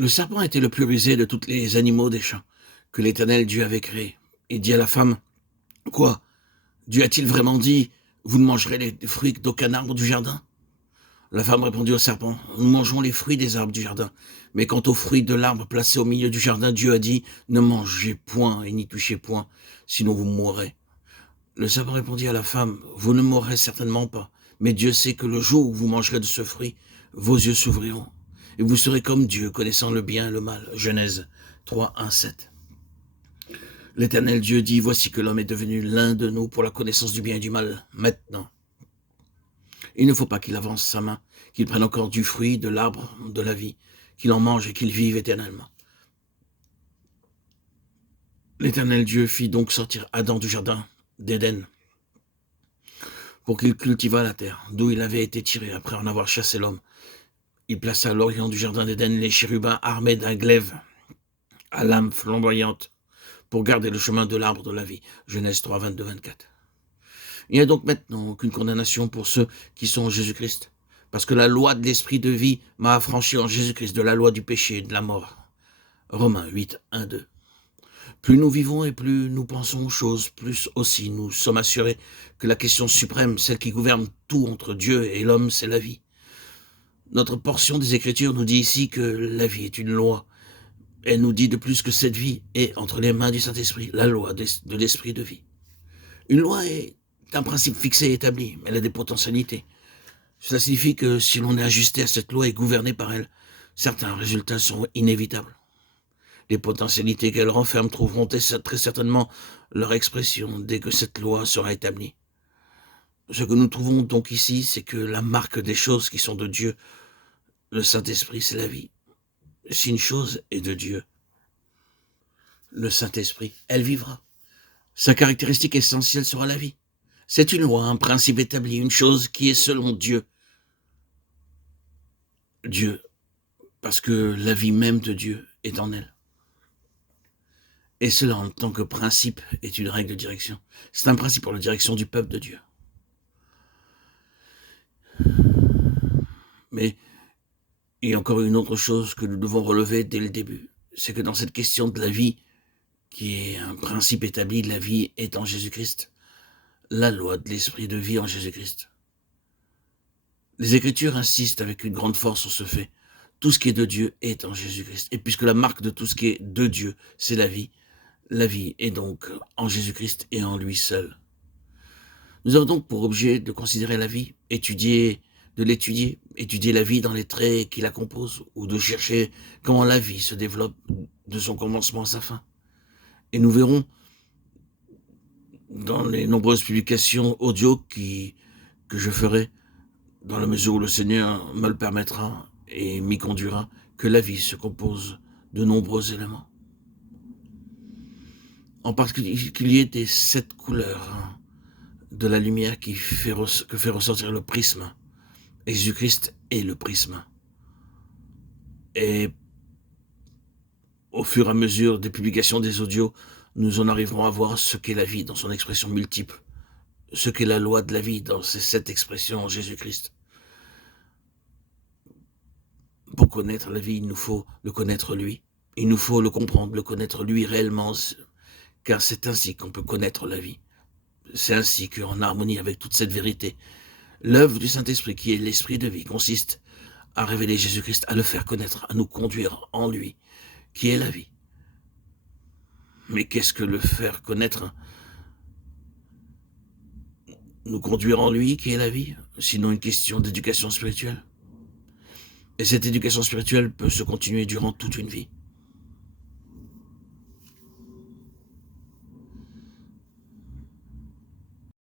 Le serpent était le plus rusé de tous les animaux des champs que l'Éternel Dieu avait créés. Il dit à la femme, « Quoi? Dieu a-t-il vraiment dit, vous ne mangerez les fruits d'aucun arbre du jardin ?» La femme répondit au serpent, « Nous mangeons les fruits des arbres du jardin. Mais quant aux fruits de l'arbre placé au milieu du jardin, Dieu a dit, ne mangez point et n'y touchez point, sinon vous mourrez. » Le serpent répondit à la femme, « Vous ne mourrez certainement pas, mais Dieu sait que le jour où vous mangerez de ce fruit, vos yeux s'ouvriront, et vous serez comme Dieu, connaissant le bien et le mal. » Genèse 3, 1, 7. L'Éternel Dieu dit, « Voici que l'homme est devenu l'un de nous pour la connaissance du bien et du mal. Maintenant, il ne faut pas qu'il avance sa main, qu'il prenne encore du fruit de l'arbre de la vie, qu'il en mange et qu'il vive éternellement. » L'Éternel Dieu fit donc sortir Adam du jardin d'Éden pour qu'il cultivât la terre, d'où il avait été tiré après en avoir chassé l'homme. Il plaça à l'orient du jardin d'Éden les chérubins armés d'un glaive à lame flamboyante pour garder le chemin de l'arbre de la vie. Genèse 3, 22, 24. Il n'y a donc maintenant aucune condamnation pour ceux qui sont en Jésus-Christ, parce que la loi de l'esprit de vie m'a affranchi en Jésus-Christ de la loi du péché et de la mort. Romains 8, 1, 2. Plus nous vivons et plus nous pensons aux choses, plus aussi nous sommes assurés que la question suprême, celle qui gouverne tout entre Dieu et l'homme, c'est la vie. Notre portion des Écritures nous dit ici que la vie est une loi. Elle nous dit de plus que cette vie est entre les mains du Saint-Esprit, la loi de l'esprit de vie. Une loi est un principe fixé et établi, mais elle a des potentialités. Cela signifie que si l'on est ajusté à cette loi et gouverné par elle, certains résultats sont inévitables. Les potentialités qu'elle renferme trouveront très certainement leur expression dès que cette loi sera établie. Ce que nous trouvons donc ici, c'est que la marque des choses qui sont de Dieu, le Saint-Esprit, c'est la vie. Si une chose est de Dieu, le Saint-Esprit, elle vivra. Sa caractéristique essentielle sera la vie. C'est une loi, un principe établi, une chose qui est selon Dieu. Dieu, parce que la vie même de Dieu est en elle. Et cela, en tant que principe, est une règle de direction. C'est un principe pour la direction du peuple de Dieu. Mais il y a encore une autre chose que nous devons relever dès le début. C'est que dans cette question de la vie, qui est un principe établi, la vie est en Jésus-Christ. La loi de l'esprit de vie en Jésus-Christ. Les Écritures insistent avec une grande force sur ce fait. Tout ce qui est de Dieu est en Jésus-Christ. Et puisque la marque de tout ce qui est de Dieu, c'est la vie est donc en Jésus-Christ et en lui seul. Nous avons donc pour objet de considérer la vie, étudier la vie dans les traits qui la composent, ou de chercher comment la vie se développe de son commencement à sa fin. Et nous verrons dans les nombreuses publications audio que je ferai, dans la mesure où le Seigneur me le permettra et m'y conduira, que la vie se compose de nombreux éléments. En particulier des 7 couleurs de la lumière que fait ressortir le prisme. Jésus-Christ est le prisme. Et au fur et à mesure des publications des audios, nous en arriverons à voir ce qu'est la vie dans son expression multiple, ce qu'est la loi de la vie dans ces 7 expressions en Jésus-Christ. Pour connaître la vie, il nous faut le connaître lui. Il nous faut le comprendre, le connaître lui réellement, car c'est ainsi qu'on peut connaître la vie. C'est ainsi qu'en harmonie avec toute cette vérité, l'œuvre du Saint-Esprit, qui est l'esprit de vie, consiste à révéler Jésus-Christ, à le faire connaître, à nous conduire en lui, qui est la vie. Mais qu'est-ce que le faire connaître? Nous conduire en lui, qui est la vie, sinon une question d'éducation spirituelle. Et cette éducation spirituelle peut se continuer durant toute une vie.